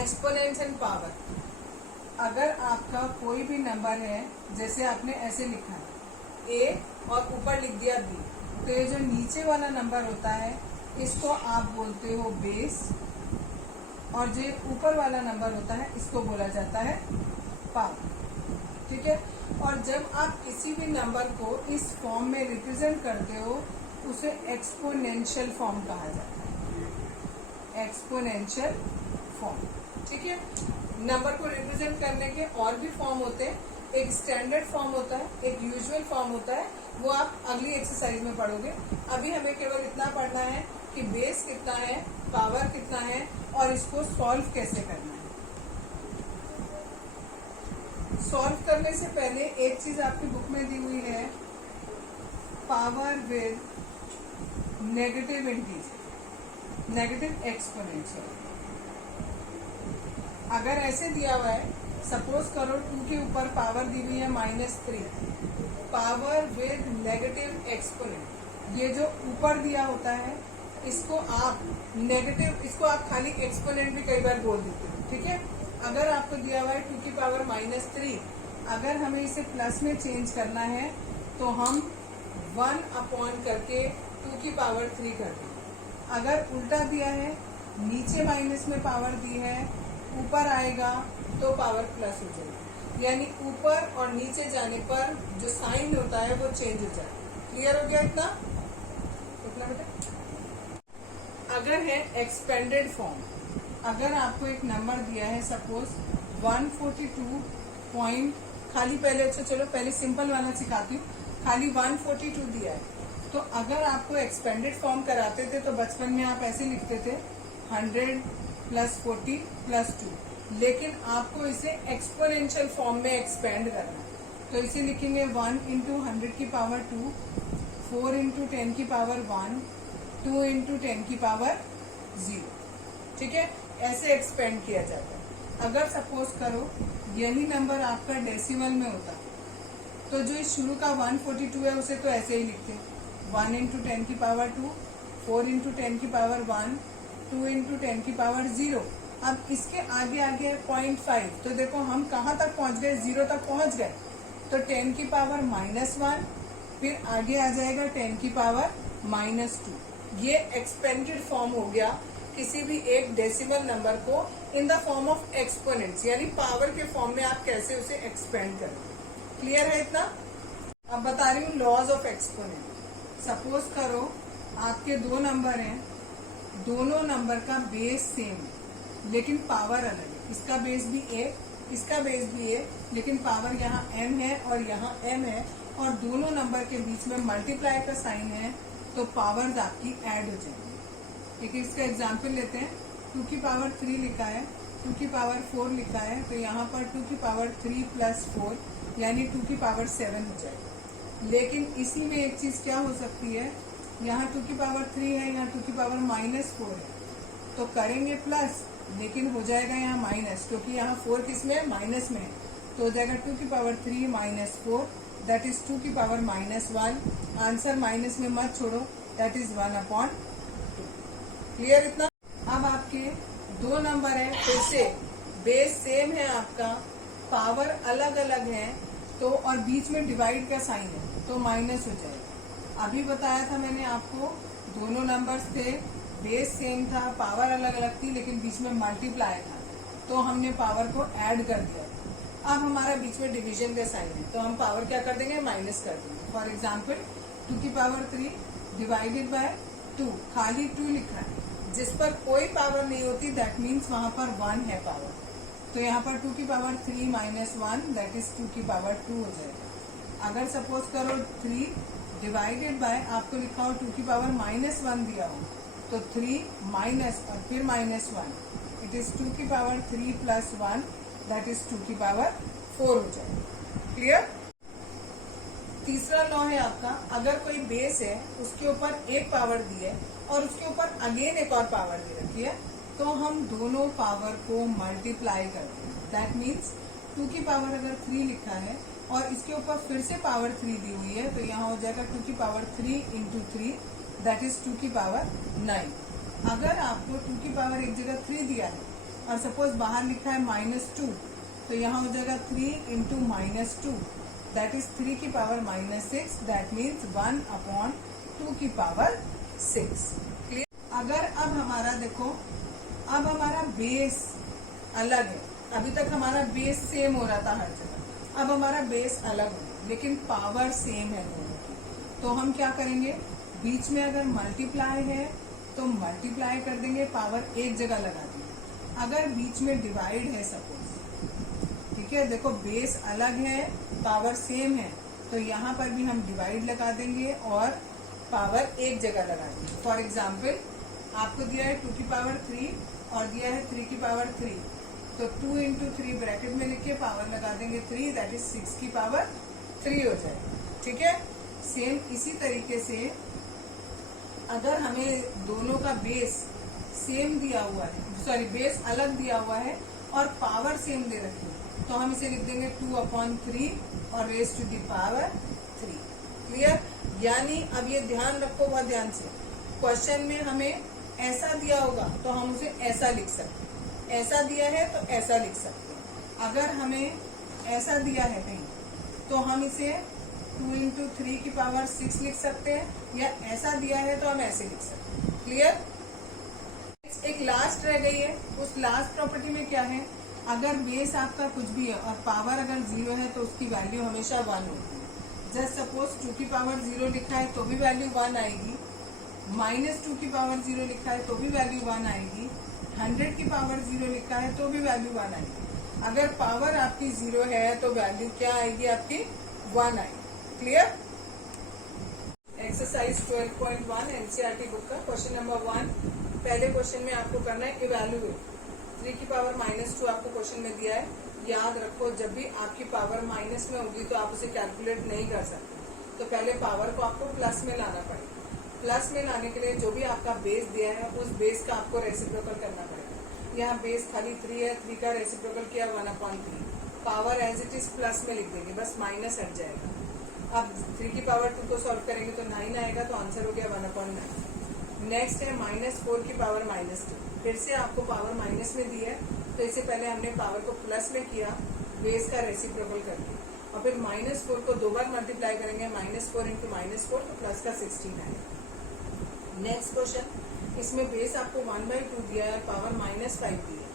Exponents and power. अगर आपका कोई भी नंबर है, जैसे आपने ऐसे लिखा है ए और ऊपर लिख दिया बी, तो ये जो नीचे वाला नंबर होता है इसको आप बोलते हो बेस, और जो ऊपर वाला नंबर होता है इसको बोला जाता है पावर। ठीक है। और जब आप किसी भी नंबर को इस फॉर्म में रिप्रेजेंट करते हो उसे एक्सपोनेंशियल फॉर्म कहा जाता है, एक्सपोनेंशियल फॉर्म। ठीक है। नंबर को रिप्रेजेंट करने के और भी फॉर्म होते हैं, एक स्टैंडर्ड फॉर्म होता है, एक यूजुअल फॉर्म होता है, वो आप अगली एक्सरसाइज में पढ़ोगे। अभी हमें केवल इतना पढ़ना है कि बेस कितना है, पावर कितना है और इसको सॉल्व कैसे करना है। सॉल्व करने से पहले एक चीज आपकी बुक में दी हुई है, power with negative integer, negative exponential. अगर ऐसे दिया हुआ है, सपोज करो 2 के ऊपर पावर दी हुई है -3, पावर विद नेगेटिव एक्सपोनेंट। ये जो ऊपर दिया होता है इसको आप नेगेटिव, इसको आप खाली एक्सपोनेंट भी कई बार बोल देते हो। ठीक है। अगर आपको दिया हुआ है 2 की पावर -3, अगर हमें इसे प्लस में चेंज करना है तो हम 1 अपॉन करके 2 की पावर 3 कर दें। अगर उल्टा दिया है, नीचे माइनस में पावर दी है, ऊपर आएगा तो पावर प्लस हो जाएगी, यानी ऊपर और नीचे जाने पर जो साइन होता है वो चेंज हो जाएगा। क्लियर हो गया इतना बेटा? अगर है एक्सपेंडेड फॉर्म, अगर आपको एक नंबर दिया है सपोज 142 पॉइंट, खाली पहले, अच्छा चलो पहले सिंपल वाला सिखाती हूँ, खाली 142 दिया है, तो अगर आपको एक्सपेंडेड फॉर्म कराते थे तो बचपन में आप ऐसे लिखते थे 100 + 40 + 2, लेकिन आपको इसे एक्सपोनेंशियल फॉर्म में एक्सपेंड करना है, तो इसे लिखेंगे 1 × 100 की पावर 2, 4 × 10 की पावर 1, 2 × 10 की पावर 0। ठीक है। ऐसे एक्सपेंड किया जाता है। अगर सपोज करो यही नंबर आपका डेसिमल में होता तो जो इस शुरू का 142 है उसे तो ऐसे ही लिखते 1 × 10 की पावर 2, 4 × 10 की पावर 1, 2 × 10 की पावर 0। अब इसके आगे आगे है 0.5, तो देखो हम कहाँ तक पहुंच गए, 0 तक पहुंच गए, तो 10 की पावर -1, फिर आगे आ जाएगा 10 की पावर -2। ये एक्सपेंडेड फॉर्म हो गया किसी भी एक डेसिमल नंबर को in the form of exponents, यानी पावर के फॉर्म में आप कैसे उसे एक्सपेंड करें। क्लियर है इतना? अब बता रही हूँ लॉज ऑफ एक्सपोनेंट। सपोज करो आपके 2 नंबर हैं, दोनों नंबर का बेस सेम है लेकिन पावर अलग है। इसका बेस भी a, इसका बेस भी a, लेकिन पावर यहाँ m है और यहाँ m है, और दोनों नंबर के बीच में मल्टीप्लाई का साइन है, तो पावर्स आपकी ऐड हो जाएंगी। एक इसका एग्जाम्पल लेते हैं, 2 की पावर 3 लिखा है, 2 की पावर 4 लिखा है, तो यहाँ पर 2 की पावर 3 + 4 यानी 2 की पावर 7 हो जाएगी। लेकिन इसी में एक चीज क्या हो सकती है, यहाँ 2 की पावर 3 है, यहाँ 2 की पावर -4 है, तो करेंगे प्लस, लेकिन हो जाएगा यहाँ माइनस, क्योंकि यहाँ 4 किस में है, माइनस में है, तो हो जाएगा 2 की पावर 3 - 4, दैट इज 2 की पावर -1। आंसर माइनस में मत छोड़ो, दैट इज 1/2। क्लियर इतना? अब आपके 2 नंबर है, फिर से बेस सेम है आपका, पावर अलग अलग है, तो और बीच में डिवाइड का साइन है, तो माइनस हो जाएगा। अभी बताया था मैंने आपको, दोनों नंबर्स थे, बेस सेम था, पावर अलग अलग थी, लेकिन बीच में मल्टीप्लाई था, तो हमने पावर को ऐड कर दिया। अब हमारा बीच में डिवीजन का साइन है, तो हम पावर क्या कर देंगे, माइनस कर देंगे। फॉर एग्जाम्पल 2 की पावर 3 डिवाइडेड बाय 2, खाली 2 लिखा है, जिस पर कोई पावर नहीं होती दैट मीन्स वहां पर 1 है पावर, तो यहाँ पर 2 की पावर 3 - 1 दैट इज 2 की पावर 2 हो जाएगा। अगर सपोज करो 3 डिवाइडेड बाय, आपको लिखा हो 2 की पावर -1 दिया हो, तो 3 माइनस और फिर -1, इट इज 2 की पावर 3 + 1 दैट इज 2 की पावर 4 हो जाएगा। क्लियर? तीसरा लॉ है आपका, अगर कोई बेस है उसके ऊपर एक पावर दी है और उसके ऊपर अगेन एक और पावर दे रखी है, तो हम दोनों पावर को मल्टीप्लाई करते हैं। दैट मीन्स 2 की पावर अगर 3 लिखा है और इसके ऊपर फिर से पावर 3 दी हुई है, तो यहाँ हो जाएगा 2 की पावर 3 × 3 दैट इज 2 की पावर 9। अगर आपको 2 की पावर एक जगह 3 दिया है और सपोज बाहर लिखा है -2, तो यहाँ हो जाएगा 3 इंटू -2, दैट इज 3 की पावर -6, दैट मीन्स 1/2 की पावर 6। क्लियर? अगर अब हमारा देखो, अब हमारा बेस अलग है, अभी तक हमारा बेस सेम हो रहा था हर जगह, अब हमारा बेस अलग हो लेकिन पावर सेम है दोनों की, तो हम क्या करेंगे, बीच में अगर मल्टीप्लाई है तो मल्टीप्लाई कर देंगे, पावर एक जगह लगा देंगे। अगर बीच में डिवाइड है सपोज, ठीक है, देखो बेस अलग है पावर सेम है, तो यहाँ पर भी हम डिवाइड लगा देंगे और पावर एक जगह लगा देंगे। फॉर एग्जाम्पल आपको दिया है 2 की पावर 3 और दिया है 3 की पावर 3, तो 2 इंटू 3 ब्रैकेट में लिख के पावर लगा देंगे 3, दैट इज 6 की पावर 3 हो जाएगा। ठीक है, सेम इसी तरीके से अगर हमें दोनों का बेस सेम दिया हुआ है, सॉरी बेस अलग दिया हुआ है और पावर सेम दे रखी है, तो हम इसे लिख देंगे 2/3 और raise to the power 3। Clear? यानी अब ये ध्यान रखो बहुत ध्यान से, क्वेश्चन में हमें ऐसा दिया होगा तो हम उसे ऐसा लिख सकते हैं, ऐसा दिया है तो ऐसा लिख सकते हैं। अगर हमें ऐसा दिया है कहीं तो हम इसे 2 इंटू 3 की पावर 6 लिख सकते हैं, या ऐसा दिया है तो हम ऐसे लिख सकते हैं। क्लियर? एक लास्ट रह गई है, उस लास्ट प्रॉपर्टी में क्या है, अगर बेस आपका कुछ भी है और पावर अगर 0 है तो उसकी वैल्यू हमेशा 1 होती है। जस्ट सपोज 2 की पावर 0 लिखा है तो भी वैल्यू 1 आएगी, -2 की पावर 0 लिखा है तो भी वैल्यू 1 आएगी, 100 की पावर 0 लिखा है तो भी वैल्यू 1 आएगी। अगर पावर आपकी 0 है तो वैल्यू क्या आएगी, आपकी 1 आएगी। क्लियर? एक्सरसाइज 12.1 एनसीईआरटी बुक का क्वेश्चन नंबर 1। पहले क्वेश्चन में आपको करना है इवैल्यूएट। 3 की पावर -2 आपको क्वेश्चन में दिया है। याद रखो, जब भी आपकी पावर माइनस में होगी तो आप उसे कैलकुलेट नहीं कर सकते, तो पहले पावर को आपको प्लस में लाना पड़ेगा। प्लस में लाने के लिए जो भी आपका बेस दिया है उस बेस का आपको रेसिप्रोकल करना पड़ेगा। यहाँ बेस खाली 3 है, 3 का रेसिप्रोकल किया 1/3, power as it is plus में लिख देंगे, बस माइनस हट जाएगा। अब 3 की पावर 2 को सॉल्व करेंगे तो 9 आएगा, तो आंसर हो गया 1/9। नेक्स्ट है -4 की पावर -2, फिर से आपको पावर माइनस में दी है, तो इससे पहले हमने पावर को प्लस में किया बेस का रेसिप्रोकल करके, और फिर -4 को 2 बार मल्टीप्लाई करेंगे, -4 इंटू -4 तो प्लस का 16 आएगा। नेक्स्ट क्वेश्चन, इसमें बेस आपको 1/2 दिया है, पावर -5 दी है।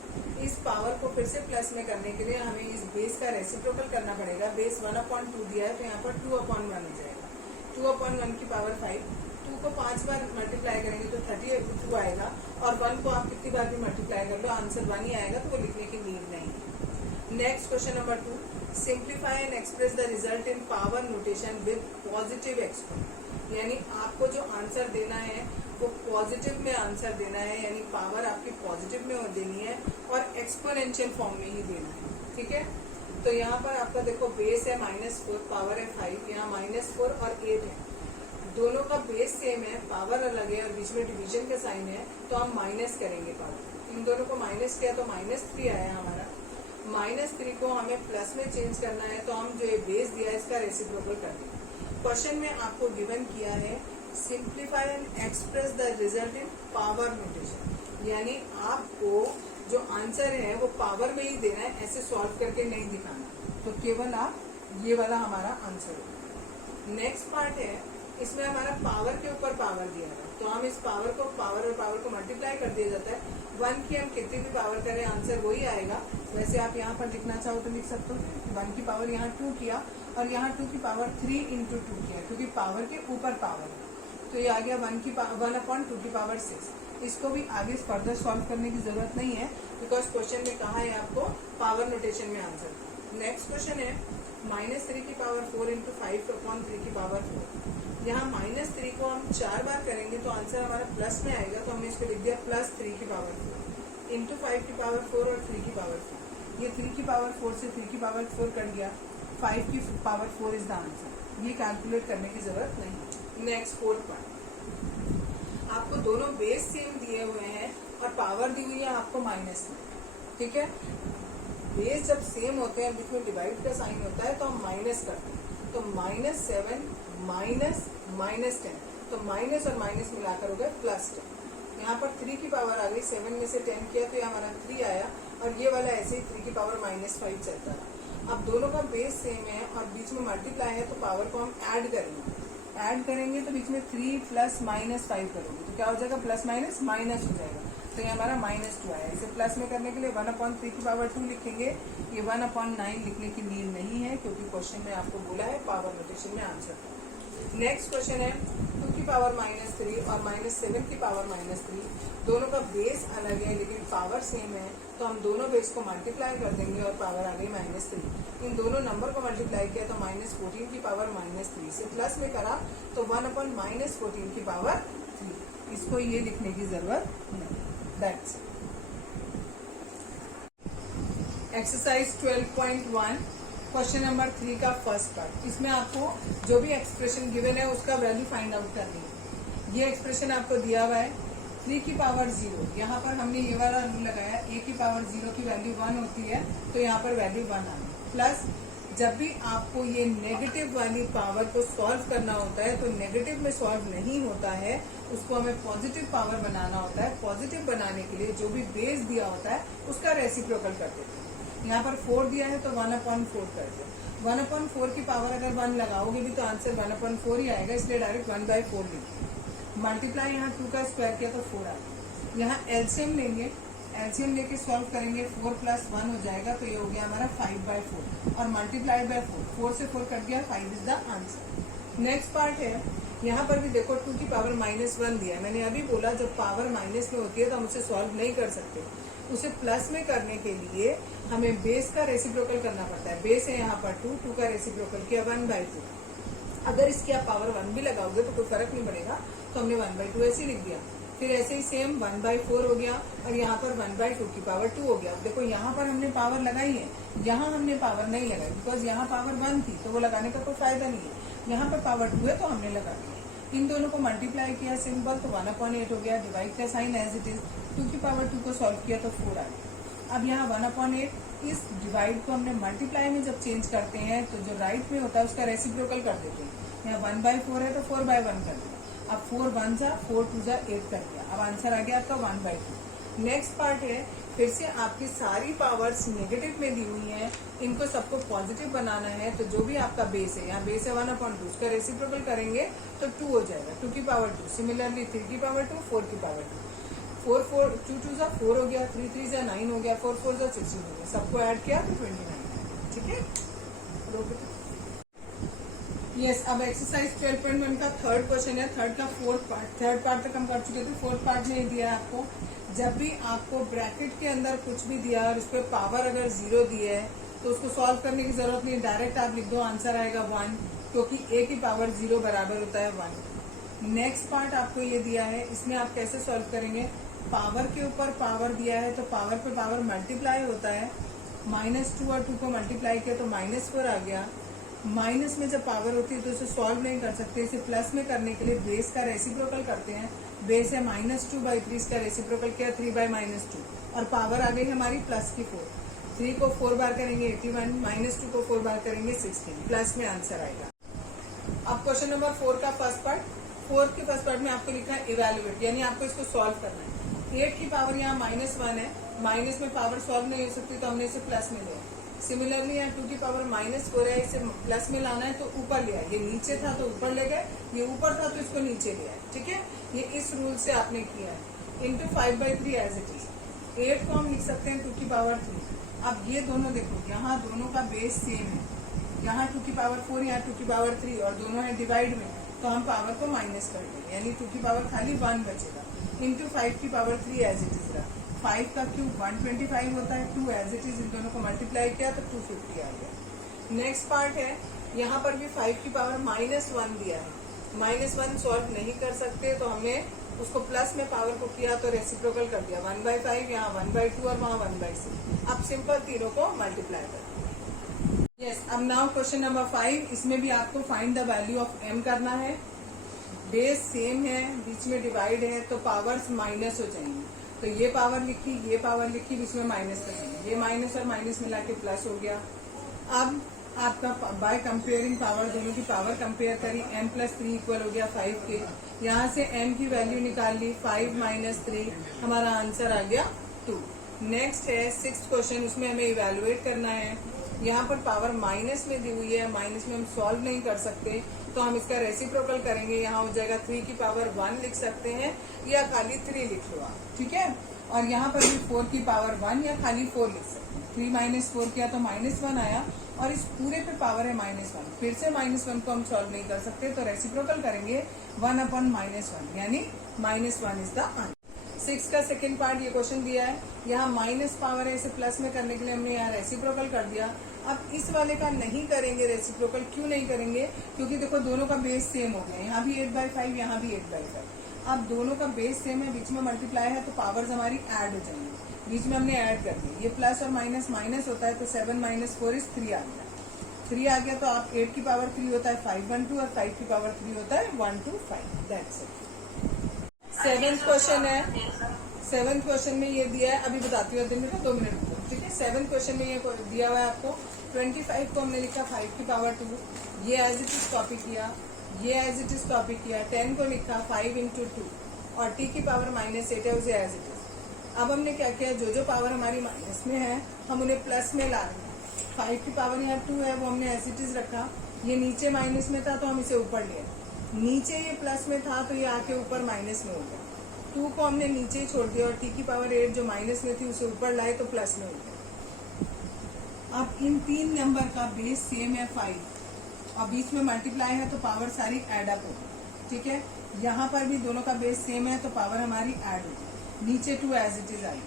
इस पावर को फिर से प्लस में करने के लिए हमें इस बेस का रेसिप्रोकल करना पड़ेगा। बेस 1/2 दिया है तो यहाँ पर 2/1 हो जाएगा, 2/1 की पावर 5, 2 को 5 बार मल्टीप्लाई करेंगे तो 32 आएगा, और 1 को आप कितनी बार भी मल्टीप्लाई कर लो आंसर 1 ही आएगा, तो वो लिखने की नीड नहीं है। Next question number 2, simplify and express the result in power notation with positive exponent. यानी आपको जो आंसर देना है वो पॉजिटिव में आंसर देना है, यानी पावर आपकी पॉजिटिव में देनी है और एक्सपोनेंशियल फॉर्म में ही देना है। ठीक है, तो यहाँ पर आपका देखो बेस है -4, पावर है 5, यहाँ -4 और 8 है, दोनों का बेस सेम है, पावर अलग है और बीच में डिवीजन का साइन है, तो हम माइनस करेंगे पावर। इन दोनों को माइनस किया तो -3 आया हमारा। -3 को हमें प्लस में चेंज करना है, तो हम जो ये बेस दिया है इसका रेसिप्रोकल कर देंगे। क्वेश्चन में आपको गिवन किया है simplify and express the result in power notation, यानी आपको जो आंसर है वो पावर में ही देना है, ऐसे सॉल्व करके नहीं दिखाना, तो केवल आप ये वाला हमारा आंसर होगा। नेक्स्ट पार्ट है, इसमें हमारा पावर के ऊपर पावर दिया है, तो हम इस पावर को पावर और पावर को मल्टीप्लाई कर दिया जाता है। 1 की हम कितनी भी पावर करें आंसर वही आएगा। वैसे आप यहाँ पर लिखना चाहो तो लिख सकते हो, 1 की पावर यहाँ 2 किया और यहाँ 2 की पावर 3 इंटू 2 किया, क्योंकि पावर के ऊपर पावर है, तो ये आ गया 1/2 की पावर 6। इसको भी आगे फर्दर सॉल्व करने की जरूरत नहीं है, बिकॉज क्वेश्चन में कहा है आपको पावर नोटेशन में आंसर। नेक्स्ट क्वेश्चन है -3 की पावर 4 इंटू 5/3 की पावर 4। यहाँ -3 को हम 4 बार करेंगे तो आंसर हमारा प्लस में आएगा, तो हमने इसको लिख दिया +3 की पावर 4 इंटू 5 की पावर 4 और 3 की पावर 4। ये 3 की पावर 4 से 3 की पावर 4 कट गया, 5 की पावर 4 इज द आंसर। ये कैलकुलेट करने की जरूरत नहीं। नेक्स्ट 4th पार्ट, आपको दोनों बेस सेम दिए हुए हैं और पावर दी हुई है आपको माइनस में। ठीक है, बेस जब सेम होते हैं, बीच में डिवाइड का साइन होता है तो हम माइनस करते हैं, तो -7 -10, तो माइनस और माइनस मिलाकर हो गए +10। यहाँ पर 3 की पावर आ गई, 7 में से 10 किया तो ये हमारा 3 आया, और ये वाला ऐसे ही 3 की पावर -5 चलता रहा। अब दोनों का बेस सेम है और बीच में मल्टीप्लाई है, तो पावर को हम ऐड करेंगे तो बीच में 3 प्लस -5 करोगे तो क्या हो जाएगा, प्लस माइनस माइनस हो जाएगा, तो ये हमारा -2 आया। इसे प्लस में करने के लिए 1/3 की पावर 2 लिखेंगे, ये 1/9 लिखने की नीड नहीं है, क्योंकि क्वेश्चन में आपको बोला है पावर नोटेशन में आंसर। नेक्स्ट क्वेश्चन है 2 की पावर -3 और -7 की पावर -3, दोनों का बेस अलग है लेकिन पावर सेम है, तो हम दोनों बेस को मल्टीप्लाई कर देंगे और पावर आ गई -3। इन दोनों नंबर को मल्टीप्लाई किया तो -14 की पावर -3 से प्लस में करा तो 1/-14 की पावर 3। इसको ये लिखने की जरूरत नहीं। दैट्स एक्सरसाइज 12.1 क्वेश्चन नंबर 3 का फर्स्ट पार्ट। इसमें आपको जो भी एक्सप्रेशन गिवन है उसका वैल्यू फाइंड आउट करनी है। ये एक्सप्रेशन आपको दिया हुआ है 3 की पावर 0, यहाँ पर हमने ये वाला रूल लगाया, a की पावर 0 की वैल्यू 1 होती है, तो यहाँ पर वैल्यू 1 आनी। प्लस जब भी आपको ये नेगेटिव वाली पावर को सॉल्व करना होता है तो नेगेटिव में सॉल्व नहीं होता है, उसको हमें पॉजिटिव पावर बनाना होता है। पॉजिटिव बनाने के लिए जो भी बेस दिया होता है उसका रेसिप्रोकल कर देते हैं। यहाँ पर 4 दिया है तो 1/4 कर दो। 1/4 की पावर अगर 1 लगाओगे भी तो आंसर 1/4 ही आएगा, इसलिए डायरेक्ट 1/4 लिखिए। मल्टीप्लाई यहाँ 2 का स्क्वायर किया तो 4 आएगा। यहाँ एलसीएम लेंगे, एलसीएम लेके सॉल्व करेंगे, 4 + 1 हो जाएगा, तो ये हो गया हमारा 5/4 और मल्टीप्लाइड बाय 4 से 4 कट गया, 5 is the answer. Next part है, यहाँ पर भी देखो 2 की पावर -1 दिया है। मैंने अभी बोला जब पावर माइनस में होती है तो हम उसे सॉल्व नहीं कर सकते, उसे प्लस में करने के लिए हमें बेस का रेसिप्रोकल करना पड़ता है। बेस है यहाँ पर 2 का रेसिप्रोकल किया 1/2। अगर इसकी आप पावर 1 भी लगाओगे तो कोई फर्क नहीं पड़ेगा, तो हमने 1/2 ऐसे ही लिख दिया। फिर ऐसे ही सेम 1/4 हो गया और यहाँ पर 1/2 की पावर 2 हो गया। अब देखो यहाँ पर हमने पावर लगाई है, यहाँ हमने पावर नहीं लगाई, बिकॉज यहाँ पावर 1 थी तो वो लगाने का कोई फायदा नहीं है। यहाँ पर पावर 2 है तो हमने लगा दिया। इन दोनों को मल्टीप्लाई किया सिंपल, तो 1/8 हो गया। डिवाइड का साइन एज इट इज, 2 की पावर 2 को सॉल्व किया तो 4 आ गया। अब यहाँ 1/8, इस डिवाइड को हमने मल्टीप्लाई में जब चेंज करते हैं तो जो राइट में होता है उसका रेसिप्रोकल कर देते हैं। यहाँ 1/4 है तो 4/1 कर दिया। अब 4 1 जा 4 2 जा 8 कर दिया। अब आंसर आ गया आपका 1/2। नेक्स्ट पार्ट है, फिर से आपकी सारी पावर्स नेगेटिव में दी हुई हैं, इनको सबको पॉजिटिव बनाना है। तो जो भी आपका बेस है, यहाँ बेस है 1/2, उसका रेसिप्रोकल करेंगे तो 2 हो जाएगा, 2 की पावर 2। सिमिलरली 3 की पावर 2, 4 की पावर 2, 2 2 जा 4 हो गया, 3 3 जा 9 हो गया, 4 4 जा 16 हो गया। सबको ऐड किया तो 29। ठीक है, यस। अब एक्सरसाइज 12.1 का थर्ड क्वेश्चन है, थर्ड का फोर्थ पार्ट। थर्ड पार्ट तक हम कर चुके थे, फोर्थ पार्ट में दिया है आपको, जब भी आपको ब्रैकेट के अंदर कुछ भी दिया और उस पर पावर अगर 0 दी है तो उसको सॉल्व करने की जरूरत नहीं, डायरेक्ट आप लिख दो, आंसर आएगा 1, क्योंकि a की पावर 0 बराबर होता है 1। नेक्स्ट पार्ट आपको ये दिया है, इसमें आप कैसे सॉल्व करेंगे, पावर के ऊपर पावर दिया है तो पावर पे पावर मल्टीप्लाई होता है। -2 और 2 को मल्टीप्लाई किया तो -4 आ गया। माइनस में जब पावर होती है तो इसे सॉल्व नहीं कर सकते, इसे प्लस में करने के लिए बेस का रेसिप्रोकल करते हैं। बेस है -2/3, इसका रेसिप्रोकल किया 3/-2 और पावर आ गई हमारी प्लस की 4। 3 को 4 बार करेंगे 81, -2 को 4 बार करेंगे 16, प्लस में आंसर आएगा। अब क्वेश्चन नंबर 4 का फर्स्ट पार्ट, फोर्थ के फर्स्ट पार्ट में आपको लिखा है इवेल्युएट, यानी आपको इसको सॉल्व करना है। 8 की पावर यहाँ -1 है, माइनस में पावर सॉल्व नहीं हो सकती तो हमने इसे प्लस में लिया। सिमिलरली यहाँ 2 की पावर -4 है, इसे प्लस में लाना है तो ऊपर लिया। ये नीचे था तो ऊपर ले गए, ये ऊपर था तो इसको नीचे लिया है। ठीक है, ये इस रूल से आपने किया है। Into 5/3 as it is. 8 को हम लिख सकते हैं 2 की पावर 3। अब ये दोनों देखो, यहाँ दोनों का बेस सेम है, यहाँ 2 की पावर 4, यहाँ 2 की पावर 3 और दोनों है डिवाइड में, तो हम पावर को माइनस कर देंगे, यानी 2 की पावर खाली 1 बचेगा। इंटू 5 की पावर 3 एज इट इज रहा। 5 का क्यूब 125 होता है, 2 एज इट इज, इन दोनों को मल्टीप्लाई किया तो 250 आ गया। नेक्स्ट पार्ट है, यहाँ पर भी 5 की पावर -1 दिया है, -1 सॉल्व नहीं कर सकते तो हमने उसको प्लस में पावर को किया तो रेसिप्रोकल कर दिया, 1/5, यहाँ 1/2 और वहाँ 1/6। अब सिंपल तीनों को मल्टीप्लाई कर। यस, अब नाउ क्वेश्चन नंबर 5, इसमें भी आपको find the value of m करना है। बेस सेम है, बीच में डिवाइड है तो पावर्स माइनस हो जाएंगी। तो ये पावर लिखी, ये पावर लिखी, बीच में माइनस करेंगे, ये माइनस और माइनस मिला के प्लस हो गया। अब आपका बाय कंपेयरिंग पावर, दोनों की पावर कंपेयर करी, m प्लस 3 इक्वल हो गया 5 के। यहाँ से m की वैल्यू निकाल ली, 5 माइनस 3, हमारा आंसर आ गया 2। नेक्स्ट है 6th क्वेश्चन, उसमें हमें इवेलुएट करना है। यहाँ पर पावर माइनस में दी हुई है, माइनस में हम सॉल्व नहीं कर सकते, तो हम इसका रेसिप्रोकल करेंगे। यहाँ हो जाएगा 3 की पावर 1 लिख सकते हैं या खाली 3 लिख लो आप, ठीक है। और यहाँ पर भी 4 की पावर 1 या खाली 4 लिख सकते हैं। 3 माइनस 4 किया तो -1 आया, और इस पूरे पे पावर है -1। फिर से -1 को हम सॉल्व नहीं कर सकते, तो रेसिप्रोकल करेंगे 1/-1, यानी -1 इज द आंसर। 6 का सेकेंड पार्ट ये क्वेश्चन दिया है, यहाँ माइनस पावर है, इसे प्लस में करने के लिए हमने यहाँ रेसिप्रोकल कर दिया। अब इस वाले का नहीं करेंगे रेसिप्रोकल, क्यों नहीं करेंगे, क्योंकि देखो दोनों का बेस सेम हो गया, यहाँ भी 8/5, यहाँ भी 8/5। अब दोनों का बेस सेम है, बीच में मल्टीप्लाई है, तो पावर्स हमारी ऐड हो जाएंगी। बीच में हमने ऐड कर दी, ये प्लस और माइनस माइनस होता है, तो 7 माइनस 4 इज 3 आ गया। 3 आ गया तो आप 8 की पावर 3 होता है 5/2, और 5 की पावर 3 होता है 1/5। That's it. 7th क्वेश्चन है। 7th क्वेश्चन में ये दिया है, अभी बताती हूँ, दिन 2 मिनट, ठीक है। 7th क्वेश्चन में ये दिया हुआ है आपको, 25 को हमने लिखा 5 की पावर 2, ये एज इट इज कॉपी किया, ये एज इट इज कॉपी किया। 10 को लिखा 5 × 2, और t की पावर -8 है, उसे एज इट इज। अब हमने क्या किया, जो पावर हमारी माइनस में है हम उन्हें प्लस में ला रहे हैं। 5 की पावर यहाँ 2 है, वो हमने एज इट इज रखा। ये नीचे माइनस में था तो हम इसे ऊपर ले, नीचे ये प्लस में था तो ये आके ऊपर माइनस में हो गया। 2 को हमने नीचे ही छोड़ दिया, और t की पावर 8 जो माइनस में थी उसे ऊपर लाए तो प्लस में हो गया। अब इन 3 नंबर का बेस सेम है 5, और बीच में मल्टीप्लाई है, तो पावर सारी एड अप होगी, ठीक है। यहाँ पर भी दोनों का बेस सेम है, तो पावर हमारी ऐड होगी। नीचे 2 एज इट इज आई,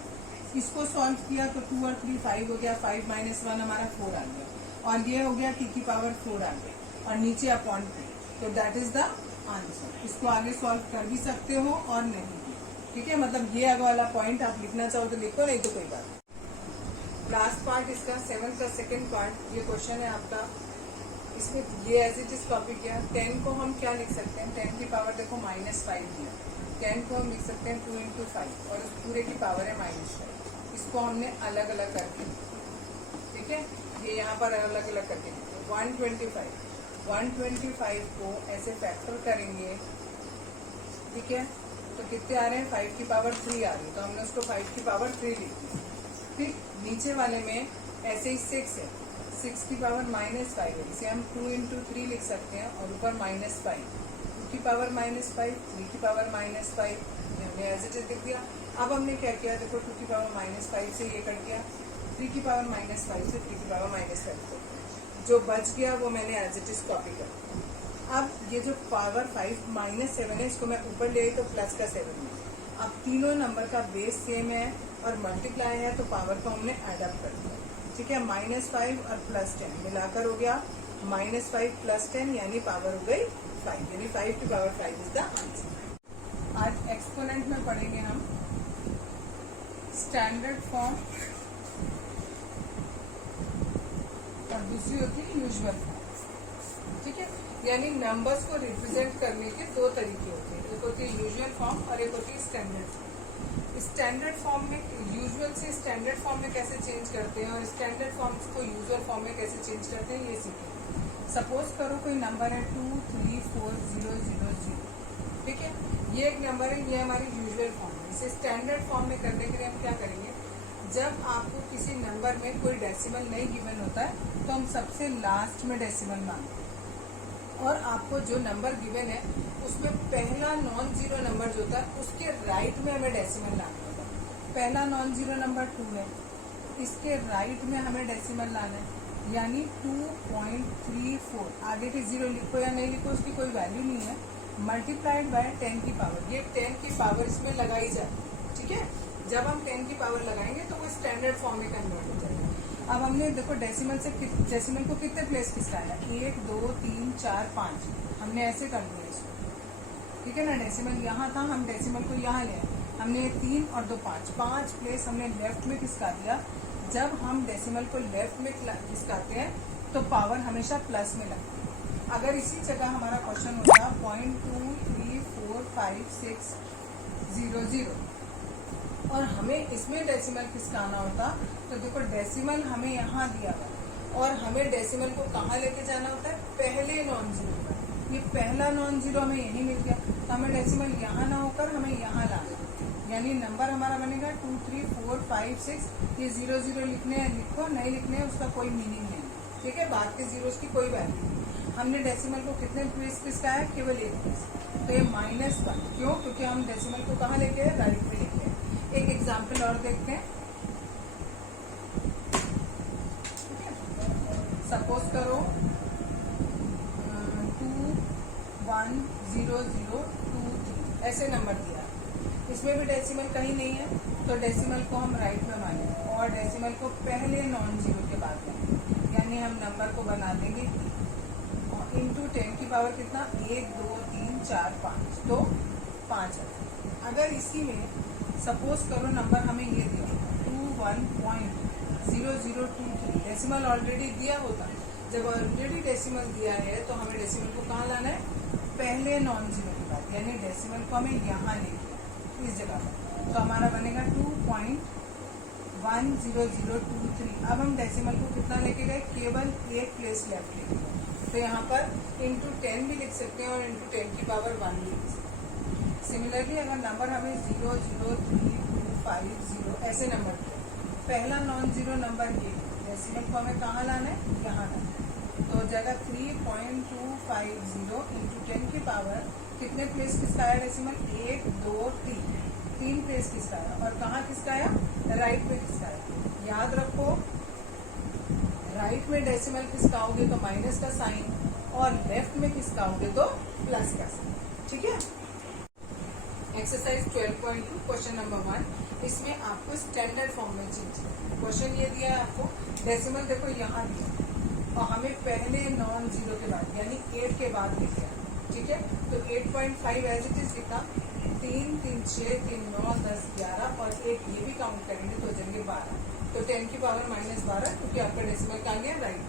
इसको सॉल्व किया तो 2 और 3 5 हो गया, 5 माइनस 1 हमारा 4 आ गया, और ये हो गया t की पावर 4 आ गया, और नीचे अपॉन 3, तो दैट इज द आंसर। इसको आगे सॉल्व कर भी सकते हो और नहीं भी, ठीक है। मतलब ये अगर वाला पॉइंट आप लिखना चाहो तो लिखो, नहीं तो कोई बात नहीं। लास्ट पार्ट इसका 7th का सेकेंड पार्ट, ये क्वेश्चन है आपका, इसमें ये एज इट इज कॉपी किया। 10 को हम क्या लिख सकते हैं, 10 की पावर देखो -5 दिया, 10 को हम लिख सकते हैं 2 × 5, और उस पूरे की पावर है -5। इसको हमने अलग अलग करके, ठीक है, ये यहाँ पर अलग अलग करके 125 को ऐसे फैक्टर करेंगे, ठीक है। तो कितने आ रहे हैं, 5 की पावर 3 आ रही है, तो हमने उसको 5 की पावर 3 लिख दी। फिर नीचे वाले में ऐसे ही 6 है, 6 की पावर -5 है, इसे हम 2 × 3 लिख सकते हैं, और ऊपर -5, 2 की पावर -5, 3 की पावर -5, हमने एज इट इज लिख दिया। अब हमने क्या किया, देखो 2 की पावर -5 से ये कट गया, 3 की पावर -5 से 3 की पावर -5, जो बच गया वो मैंने एज इट इज कॉपी कर दिया। अब ये जो पावर 5 -7 है, इसको मैं ऊपर ले आई तो प्लस का 7 मिला। अब तीनों नंबर का बेस सेम है और मल्टीप्लाई है, तो पावर को हमने एड अप कर दिया, ठीक है। -5 और +10 मिलाकर हो गया -5 + 10, यानी पावर हो गई 5, यानी 5 की पावर 5 इज द आंसर। आज एक्सपोनेंट में पढ़ेंगे हम स्टैंडर्ड फॉर्म, और दूसरी होती है यूजुअल फॉर्म, ठीक है। यानी नंबर्स को रिप्रेजेंट करने के 2 तरीके होते हैं, एक होती है यूजुअल फॉर्म और एक होती है स्टैंडर्ड फॉर्म। स्टैंडर्ड फॉर्म में यूजुअल से स्टैंडर्ड फॉर्म में कैसे चेंज करते हैं, और स्टैंडर्ड फॉर्म को यूजुअल फॉर्म में कैसे चेंज करते हैं, ये सीखेंगे। सपोज करो कोई नंबर है 2 3 4 0 0 0, ठीक है। ये एक नंबर है, ये हमारी यूजुअल फॉर्म है। इसे स्टैंडर्ड फॉर्म में करने के लिए हम क्या करेंगे, जब आपको किसी नंबर में कोई डेसिमल नहीं गिवन होता है तो हम सबसे लास्ट में डेसिमल मांगते हैं, और आपको जो नंबर गिवन है उसमें पहला नॉन जीरो नंबर जो होता है उसके राइट में हमें डेसिमल लाना होता है। पहला नॉन जीरो नंबर 2 है, इसके राइट में हमें डेसिमल लाना है, यानी 2.34। आगे के 0 लिखो या नहीं लिखो उसकी कोई वैल्यू नहीं है, मल्टीप्लाइड बाय 10 की पावर। ये 10 की पावर इसमें लगाई जाती है, ठीक है। जब हम 10 की पावर लगाएंगे तो वो स्टैंडर्ड फॉर्म में कन्वर्ट हो जाएगा। अब हमने देखो डेसिमल को कितने प्लेस किसकाया, 1 2 3 4 5, हमने ऐसे कर दिया इसको, ठीक है ना। डेसिमल यहाँ था, हम डेसिमल को यहाँ ले आए, हमने 3 और 2 5 प्लेस हमने लेफ्ट में खिसका दिया। जब हम डेसिमल को लेफ्ट में खिसकाते हैं तो पावर हमेशा प्लस में लगती है। अगर इसी जगह हमारा क्वेश्चन होता 0.2345600 और हमें इसमें डेसिमल खिसकाना होता, तो देखो डेसिमल हमें यहाँ दिया हुआ, और हमें डेसिमल को कहाँ लेके जाना होता है, पहले नॉन जीरो पर। ये पहला नॉन जीरो हमें यही मिल गया, तो हमें डेसिमल यहाँ ना होकर हमें यहाँ लाना, यानी नंबर हमारा बनेगा 2 3 4 5 6। ये 0 0 लिखने हैं लिखो, नहीं लिखने हैं उसका कोई मीनिंग नहीं, ठीक है। बाद के जीरोस की कोई वैल्यू नहीं। हमने डेसिमल को कितने प्लेस किसका है, केवल एक प्लेस, तो ये -1। क्यों, क्योंकि हम डेसिमल को कहाँ लेके हैं, राइट में लेके हैं। एक एग्जाम्पल और देखते हैं, सपोज करो 2 1 0 0 2 3 ऐसे नंबर दिया, इसमें भी डेसिमल कहीं नहीं है, तो डेसिमल को हम राइट में मानेंगे और डेसिमल को पहले नॉन जीरो के बाद लेंगे, यानी हम नंबर को बना देंगे इंटू 10 की पावर कितना, 1 2 3 4 5, तो 5 है। अगर इसी में सपोज करो नंबर हमें ये दिया 21.0023, डेसिमल ऑलरेडी दिया होता, जब ऑलरेडी डेसिमल दिया है तो हमें डेसिमल को कहाँ लाना है, पहले नॉन जीरो के बाद, यानी डेसिमल को हमें यहाँ लेके इस जगह पर, तो हमारा बनेगा 2.10023। अब हम डेसिमल को कितना लेके गए, केवल एक प्लेस लेफ्ट लेके गए, तो यहाँ पर इंटू 10 भी लिख सकते हैं और इंटू 10 की पावर 1 भी लिख सकते हैं। सिमिलरली अगर नंबर हमें 00325 ऐसे नंबर दिए, पहला नॉन जीरो नंबर ये, डेसिमल को हमें कहाँ लाना है, यहाँ लाना है, तो हो जाएगा 3.250 इंटू 10 की पावर कितने प्लेस किसका आया डेसिमल, 1 2 3 प्लेस किसका आया, और कहाँ किसका आया, राइट में किसका आया। याद रखो राइट में डेसिमल किसका आओगे तो माइनस का साइन, और लेफ्ट में किसका आओगे तो प्लस का साइन, ठीक है। एक्सरसाइज 12.2 क्वेश्चन नंबर 1, इसमें आपको स्टैंडर्ड फॉर्म में चाहिए। क्वेश्चन ये दिया है आपको, डेसिमल देखो यहाँ दिया और हमें पहले नॉन जीरो के बाद यानी 8 के बाद लिखा है, ठीक है। तो 8.5 एज इट इज लिखा, 3 3 6 3 9 10 11 और 1 ये भी काउंट करेंगे तो जगह 12, तो 10 की पावर -12, क्योंकि आपका डेसिमल कहाँ गया, राइट।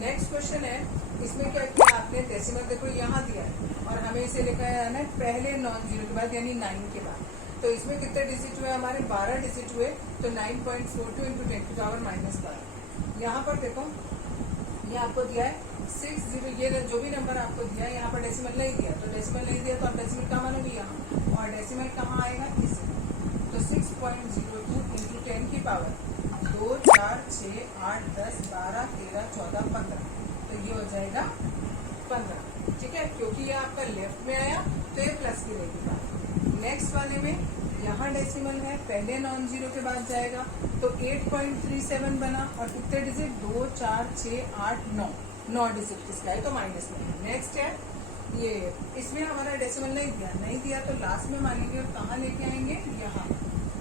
नेक्स्ट क्वेश्चन है, इसमें क्या किया आपने, डेसिमल देखो यहाँ दिया है और हमें इसे लिखा है पहले नॉन जीरो के बाद यानी 9 के बाद, तो इसमें कितने डिजिट हुए हमारे, 12 डिजिट हुए, तो 9.42 इंटू 10 की पावर -12। यहाँ पर देखो ये आपको दिया है 60, ये जो भी नंबर आपको दिया है यहाँ पर डेसिमल नहीं दिया, तो डेसिमल नहीं दिया तो आप डेसिमल कहाँ मानोगे, यहाँ, और डेसिमल कहाँ आएगा, इसे, तो 6.02 इंटू 10 की पावर 2 4 6 8 10 12 13 14 15, तो ये हो जाएगा 15, ठीक है, क्योंकि ये आपका लेफ्ट में आया तो ये प्लस की रहेगी बात। नेक्स्ट वाले में यहाँ डेसिमल है, पहले नॉन जीरो के बाद जाएगा, तो 8.37 बना और कितने डिजिट, 2 4 6 8 9 डिजिट किसका है, तो माइनस में। नेक्स्ट है ये, इसमें हमारा डेसिमल नहीं दिया तो लास्ट में मानेंगे और कहाँ लेके आएंगे, यहाँ,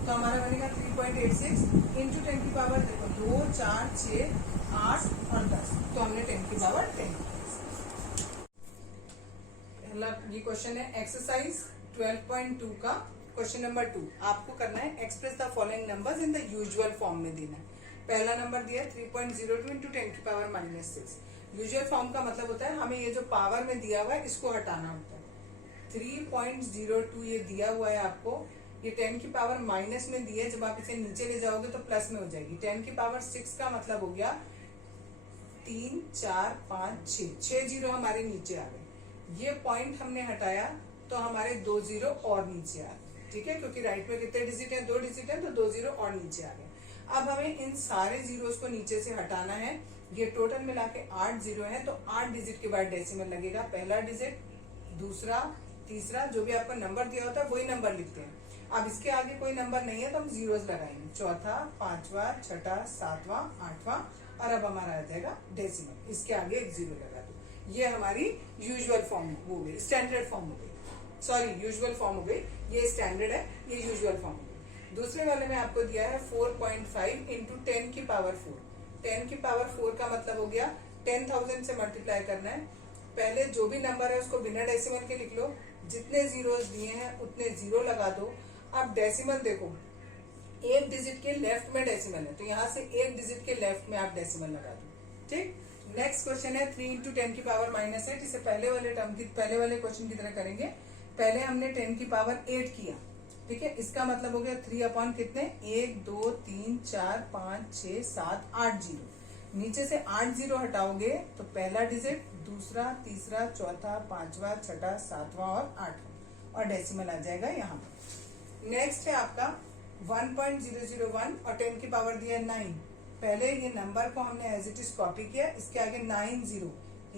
तो हमारा बनेगा 3.86 इंटू 10 की पावर देखो 2 4 6 8 और 10, तो हमने 10 की पावर 10। पहला ये क्वेश्चन है एक्सरसाइज 12.2 का क्वेश्चन नंबर 2, आपको करना है express the following numbers in the usual form में देना है। पहला नंबर दिया 3.02 इंटू 10 की पावर -6। यूजुअल फॉर्म का मतलब होता है हमें ये जो पावर में दिया हुआ है इसको हटाना होता है। 3.02 ये दिया हुआ है आपको, ये 10 की पावर माइनस में दी है, जब आप इसे नीचे ले जाओगे तो प्लस में हो जाएगी। 10 की पावर 6 का मतलब हो गया 3 4 5 6 जीरो हमारे नीचे आ गए। ये पॉइंट हमने हटाया तो हमारे 2 जीरो और नीचे आ गए, ठीक है, क्योंकि राइट में कितने डिजिट हैं, 2 डिजिट हैं, तो 2 जीरो और नीचे आ गए। अब हमें इन सारे जीरोस को नीचे से हटाना है। ये टोटल मिला के 8 जीरो है, तो 8 डिजिट के बाद डेसिमल लगेगा, पहला डिजिट, दूसरा, तीसरा, जो भी आपको नंबर दिया होता है वही नंबर लिखते हैं। अब इसके आगे कोई नंबर नहीं है तो हम जीरोस लगाएंगे, चौथा, पांचवा, छठा, सातवां, आठवां, और अब हमारा आ जाएगा डेसिमल, इसके आगे एक जीरो लगा दो। ये हमारी यूजुअल फॉर्म हो गई, स्टैंडर्ड फॉर्म हो गई, सॉरी यूजुअल फॉर्म हो गई, ये स्टैंडर्ड है, ये यूजुअल फॉर्म हो गई। दूसरे वाले में आपको दिया है 4.5 इंटू 10 की पावर 4। 10 की पावर 4 का मतलब हो गया 10,000 से मल्टीप्लाई करना है। पहले जो भी नंबर है उसको बिना डेसिमल के लिख लो, जितने जीरोस दिए हैं उतने जीरो लगा दो। अब डेसिमल देखो, एक डिजिट के लेफ्ट में डेसिमल है, तो यहाँ से एक डिजिट के लेफ्ट में आप डेसिमल लगा दो, ठीक। नेक्स्ट क्वेश्चन है 3 इंटू 10 की पावर -8। इसे पहले वाले क्वेश्चन की तरह करेंगे। पहले हमने 10 की पावर 8 किया, ठीक है, इसका मतलब हो गया 3 अपॉन कितने, 1 2 3 4 5 6 7 8 जीरो। नीचे से 8 जीरो हटाओगे तो पहला डिजिट, दूसरा, तीसरा, चौथा, पांचवा, छठा, सातवां और आठवां, और डेसिमल आ जाएगा यहाँ पर। नेक्स्ट है आपका 1.001 और 10 की पावर दिया है 9। पहले ये नंबर को हमने एज इट इज कॉपी किया, इसके आगे 9 जीरो,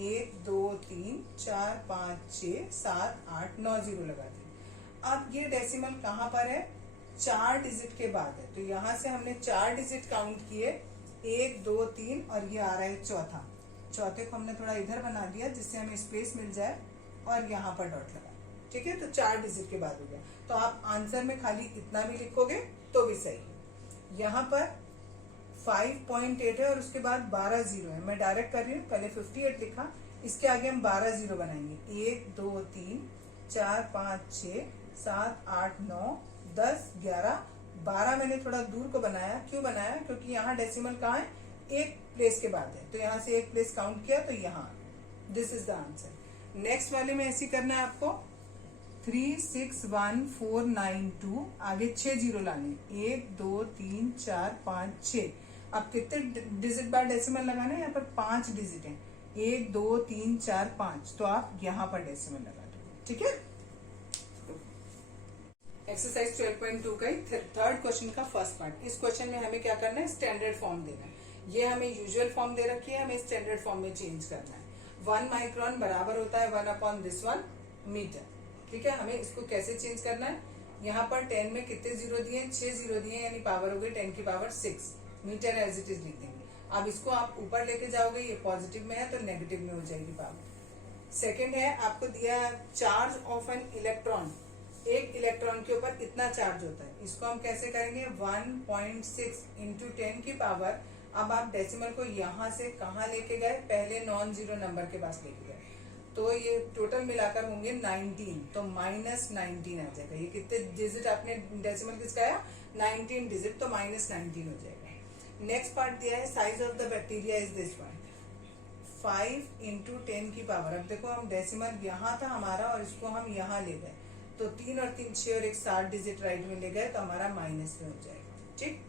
1 2 3 4 5 6 7 8 9 जीरो लगा दिए। अब ये डेसिमल कहाँ पर है? 4 डिजिट के बाद है, तो यहाँ से हमने 4 डिजिट काउंट किए, 1 2 3 और ये आ रहा है चौथा। चौथे को हमने थोड़ा इधर बना दिया जिससे हमें स्पेस मिल जाए, और यहाँ पर डॉट लगा। ठीक है, तो 4 डिजिट के बाद हो गया। तो आप आंसर में खाली इतना भी लिखोगे तो भी सही। यहाँ पर 5.8 है और उसके बाद 12 जीरो है। मैं डायरेक्ट कर रही हूँ, पहले 58 लिखा, इसके आगे हम 12 जीरो बनाएंगे। 1 2 3 4 5 6 7 8 9 10 11 12 मैंने थोड़ा दूर को बनाया। क्यों बनाया? क्योंकि यहाँ डेसिमल कहाँ है? एक प्लेस के बाद है, तो यहाँ से एक प्लेस काउंट किया तो यहाँ। This is the answer. Next वाले में ऐसी करना है आपको, 3 6 1 4 9 2, आगे 6 जीरो लाने, 1 2 3 4 5 6। अब कितने डिजिट बाद डेसिमल लगाना है? यहाँ पर 5 डिजिट है, 1 2 3 4 5, तो आप यहाँ पर डेसिमल लगा दो। ठीक है, एक्सरसाइज 12.2 का थर्ड क्वेश्चन का फर्स्ट पार्ट। इस क्वेश्चन में हमें क्या करना है? स्टैंडर्ड फॉर्म देना है। ये हमें यूजुअल फॉर्म दे रखी है, हमें स्टैंडर्ड फॉर्म में चेंज करना है। 1 माइक्रोन बराबर होता है 1/(this1) मीटर। ठीक है, हमें इसको कैसे चेंज करना है? यहाँ पर 10 में कितने जीरो दिए? 6 जीरो दिए, यानी पावर हो गई 10 की power 6 metre, as it is लिख देंगे। अब इसको आप ऊपर लेके जाओगे, ये पॉजिटिव में है तो नेगेटिव में हो जाएगी पावर। सेकेंड है, आपको दिया चार्ज ऑफ एन इलेक्ट्रॉन। एक इलेक्ट्रॉन के ऊपर इतना चार्ज होता है, इसको हम कैसे करेंगे? 1.6 इंटू 10 की पावर। अब आप डेसिमल को यहाँ से कहाँ लेके गए? पहले नॉन जीरो नंबर के पास लेके गए, तो ये टोटल मिलाकर होंगे 19, तो -19 आ जाएगा। ये कितने डिजिट आपने डेसिमल किसका आया? 19 डिजिट, तो -19 हो जाएगा। नेक्स्ट पार्ट दिया है, size of the bacteria is this one, 5 into 10 की पावर। अब देखो, हम डेसिमल यहाँ था हमारा और इसको हम यहाँ ले गए, तो 3 और 3 6 और एक 7 डिजिट राइट में ले गए, तो हमारा माइनस में हो जाएगा। ठीक,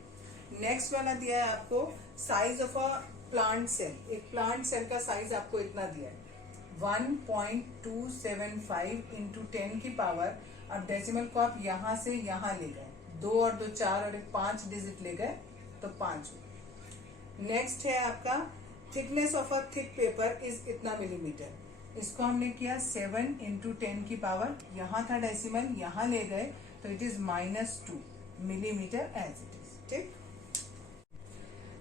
नेक्स्ट वाला दिया है आपको, size of a plant cell. एक प्लांट सेल का साइज आपको इतना दिया है, 1.275 इंटू 10 की पावर। अब डेसिमल को आप यहाँ से यहाँ ले गए, 2 और 2 4 और एक 5 डिजिट ले गए, तो 5 हो। नेक्स्ट है आपका, thickness of a thick paper is इतना मिलीमीटर। इसको हमने किया 7 इंटू 10 की पावर, यहाँ था डेसिमल, यहाँ ले गए, तो it is -2 millimetre as it is. ठीक,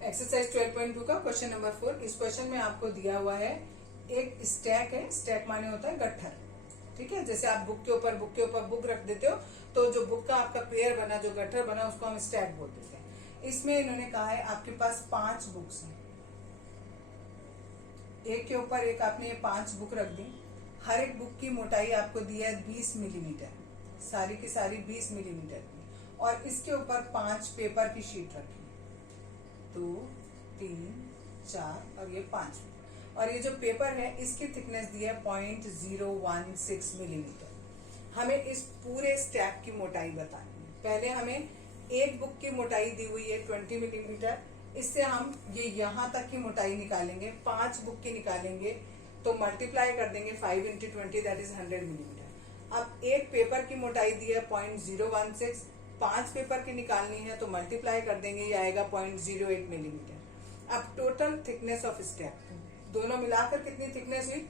एक्सरसाइज 12.2 का क्वेश्चन नंबर 4। इस क्वेश्चन में आपको दिया हुआ है एक स्टैक है। स्टैक माने होता है गट्ठर। ठीक है, जैसे आप बुक के ऊपर बुक रख देते हो, तो जो बुक का आपका पेयर बना, जो गट्ठर बना, उसको हम स्टैक बोल देते हैं। इसमें इन्होंने कहा है आपके पास 5 बुक्स हैं, एक के ऊपर एक आपने 5 बुक रख दी। हर एक बुक की मोटाई आपको दी है 20 मिलीमीटर, सारी की सारी 20 मिलीमीटर की, और इसके ऊपर 5 पेपर की शीट रखी, 2 3 4 और ये 5, और ये जो पेपर है इसकी थिकनेस दी है 0.016 मिलीमीटर। हमें इस पूरे स्टैक की मोटाई बतानी है। पहले हमें एक बुक की मोटाई दी हुई है 20 मिलीमीटर, इससे हम ये यहाँ तक की मोटाई निकालेंगे, 5 बुक की निकालेंगे, तो मल्टीप्लाई कर देंगे 5 इंटू 20, दैट इज 100 मिलीमीटर। अब एक पेपर की मोटाई दी है 0.016, 5 पेपर की निकालनी है, तो मल्टीप्लाई कर देंगे, ये आएगा 0.08 मिलीमीटर। अब टोटल थिकनेस ऑफ स्टैक, दोनों मिलाकर कितनी थिकनेस हुई?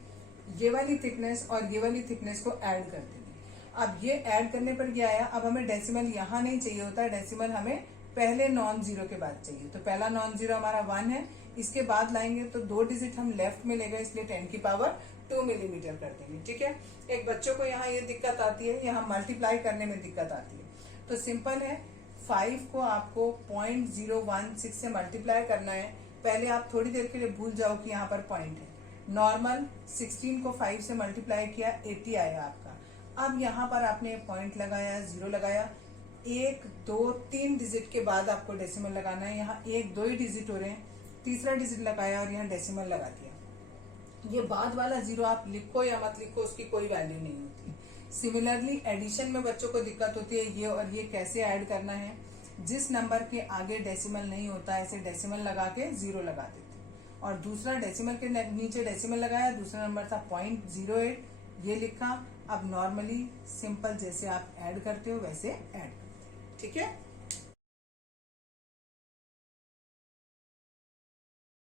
ये वाली थिकनेस और ये वाली थिकनेस को ऐड कर देंगे। अब ये ऐड करने पर ये आया। अब हमें डेसिमल यहाँ नहीं चाहिए होता है, डेसिमल हमें पहले नॉन जीरो के बाद चाहिए, तो पहला नॉन जीरो हमारा 1 है, इसके बाद लाएंगे तो 2 डिजिट हम लेफ्ट में ले गए, इसलिए 10 की पावर 2 मिलीमीटर कर देंगे। ठीक है, एक बच्चों को यहाँ ये दिक्कत आती है, यहाँ मल्टीप्लाई करने में दिक्कत आती है, तो सिंपल है, 5 को आपको 0.016 से मल्टीप्लाई करना है। पहले आप थोड़ी देर के लिए भूल जाओ कि यहाँ पर पॉइंट है। नॉर्मल 16 को 5 से मल्टीप्लाई किया, 80 आया आपका। अब यहाँ पर आपने पॉइंट लगाया, 0 लगाया, 1 2 3 डिजिट के बाद आपको डेसिमल लगाना है। यहाँ 1 2 ही डिजिट हो रहे हैं, तीसरा डिजिट लगाया और यहाँ डेसिमल लगा दिया। ये बाद वाला 0 आप लिखो या मत लिखो, उसकी कोई वैल्यू नहीं होती। सिमिलरली एडिशन में बच्चों को दिक्कत होती है, ये और ये कैसे ऐड करना है। जिस नंबर के आगे डेसिमल नहीं होता, ऐसे डेसिमल लगा के 0 लगा देते, और दूसरा डेसिमल के नीचे डेसिमल लगाया, दूसरा नंबर था 0.08, ये लिखा। अब नॉर्मली सिंपल जैसे आप ऐड करते हो वैसे ऐड, ठीक है।